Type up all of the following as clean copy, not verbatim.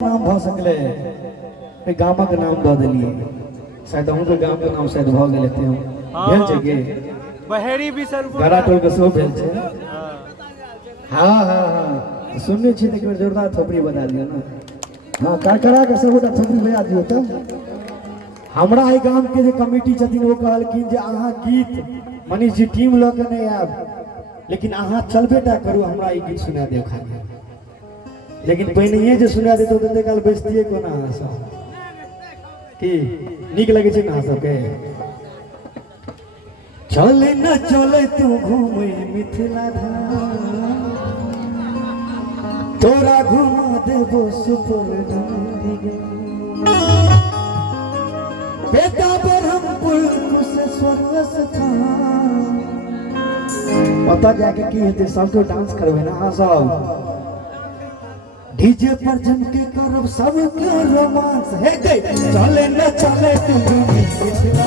नाम भ सकले गामक नाम दऽ देलिए शायद अहूँ के गाम के नाम शायद भ गेल हेतै भेल छै के बहेरी बिसनपुर गरा टोल के सेहो भेल छै। हाँ हाँ हाँ सुनने छी एक बेर जोरदार थोपड़ी बता दियो ना। हाँ करकरा के सबटा थोपड़ी बजा दियो त हमरा एहि गाम के जे कमिटी छथिन वो कहलखिन जे अहाँ गीत मनीष जी टीम ल के नहीं आब लेकिन अहाँ चलबे टा करू हमरा ई गीत सुना देव खाली लेकिन पहिने जे सुना देतो तते काल बेइज्जती कोना अहाँ सब की नीक लगे छै ना अहाँ सबके। चले न चले तू घूमे मिथिला धाम तोरा घुमा देबो सुपौल नंदी बेटा ब्रह्मपुर कुशेश्वर स्थान पता जाके की हेतै सबके डांस करबे ना अहाँ सब डीजे पर जम के करब सबके रोमांस हे गई चले न चले तू घूमे मिथिला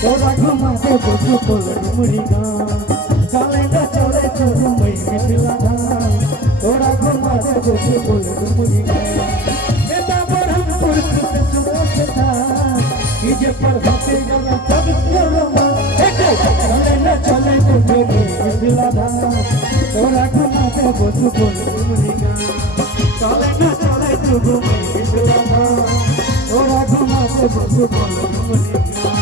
तोरा घुमा देबो सुपौल डुमरी गाँव चले न चले तू घूमे मिथिला तोरा घुमा देबो सुपौल डुमरी गाँव बेटा ब्रह्मपुर कुशेश्वर स्थान डीजे पर होते गला सबके रोमांस हे गई चले न चले तू घूमे मिथिला तोरा घुमा देबो सुपौल डुमरी गाँव चले न चले तू घूमे मिथिला तोरा घुमा देबो सुपौल डुमरी गाँव।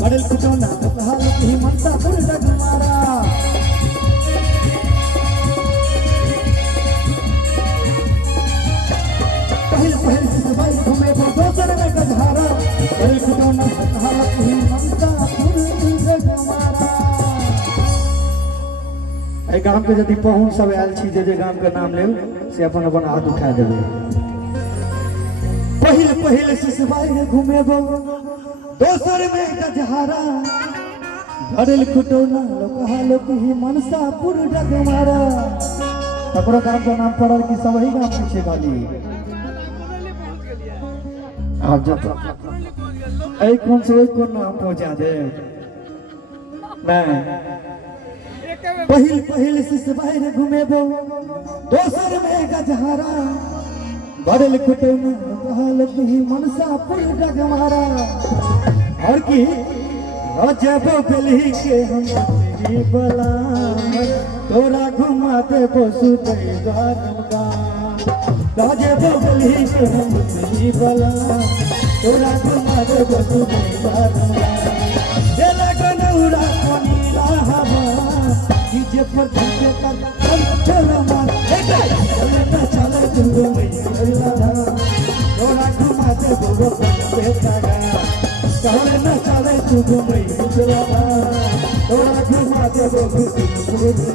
बड़ल कुटोना हाल की मनता पुरडा गुमारा पहल पहल से भाई घूमे वो दोसर में गधारा बड़ल कुटोना हाल की मनता पुरडा गुमारा। ए गांव के यदि पहुंच सब आयल छी जे गांव के नाम लेब से अपन अपन हाथ उठा देबे पहल पहल से भाई घूमे वो दोसर में गजहारा भरल कुटोना लोकहा लोक ही मनसापुर डगमारा तकरो गांव का नाम पड़ल कि सब ही गांव पीछे वाली आप जब ऐ कौन से कोन नाम पहुंचा दे नहीं पहिल पहिल से सवार घुमेबो दोसर में गजहारा भरल कुटोना लोकहा लोक ही मनसापुर डगमारा और की जब बेलही के हम तेरी बला तोरा घुमा देबो सुतई गानगा जब बेलही के हम तेरी बला तोरा घुमा देबो सुतई गानगा ए लगनौरा कोनीला हवा डीजे पर झुके कर चलमा ए चले न चले तू मैया तोरा घुमा देबो बेटा चले न चले तू घूमे मिथिला तोरा घुमा देबो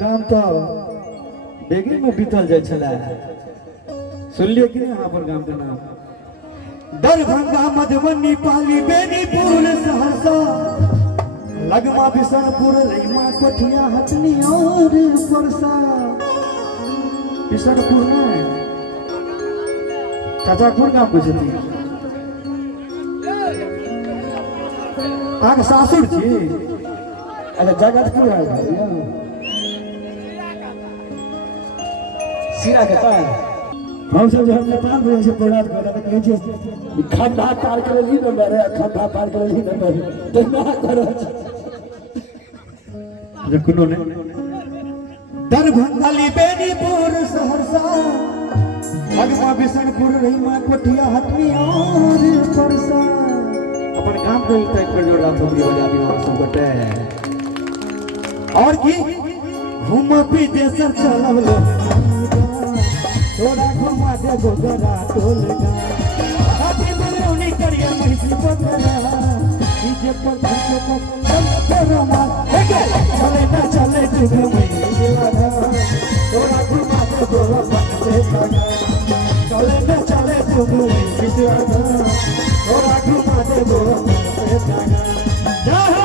गाम तो बेगे में बीतल जाय छला सुनलिए कि यहाँ पर गाम के नाम दरभंगा मधुबनी पाली बेनीपुर सहरसा लगमा बिशनपुर रैमा कोठिया हटनी और परसा बिशनपुर में चाचा कौन गाम पूछती आगे सासुर छी अच्छा जगतपुर है सिरा के पार हम सब जब नेपाल में से प्रणाम करला त कहै छै खड्डा पार करे ली नंबर है खड्डा पार करे ली नंबर तो ना करो जे कोनो ने दरभंगा ली बेनीपुर सहरसा अगवा बिशनपुर रहीमा कोठिया हटनी और परसा अपन गांव के एक पर जोड़ा थोड़ी हो जाती है सब बटे और की घूम विदेश चलव लो थोड़ा घुमा दे गोगरा टोलगा अभी बरौनी करिया महिसी बकरा डीजे पर धके पर तेरा हे चले ना चले तू में दिलाना थोड़ा घुमा दे गोगरा टोलगा चले ना चले तू में दिलाना थोड़ा घुमा दे गोगरा टोलगा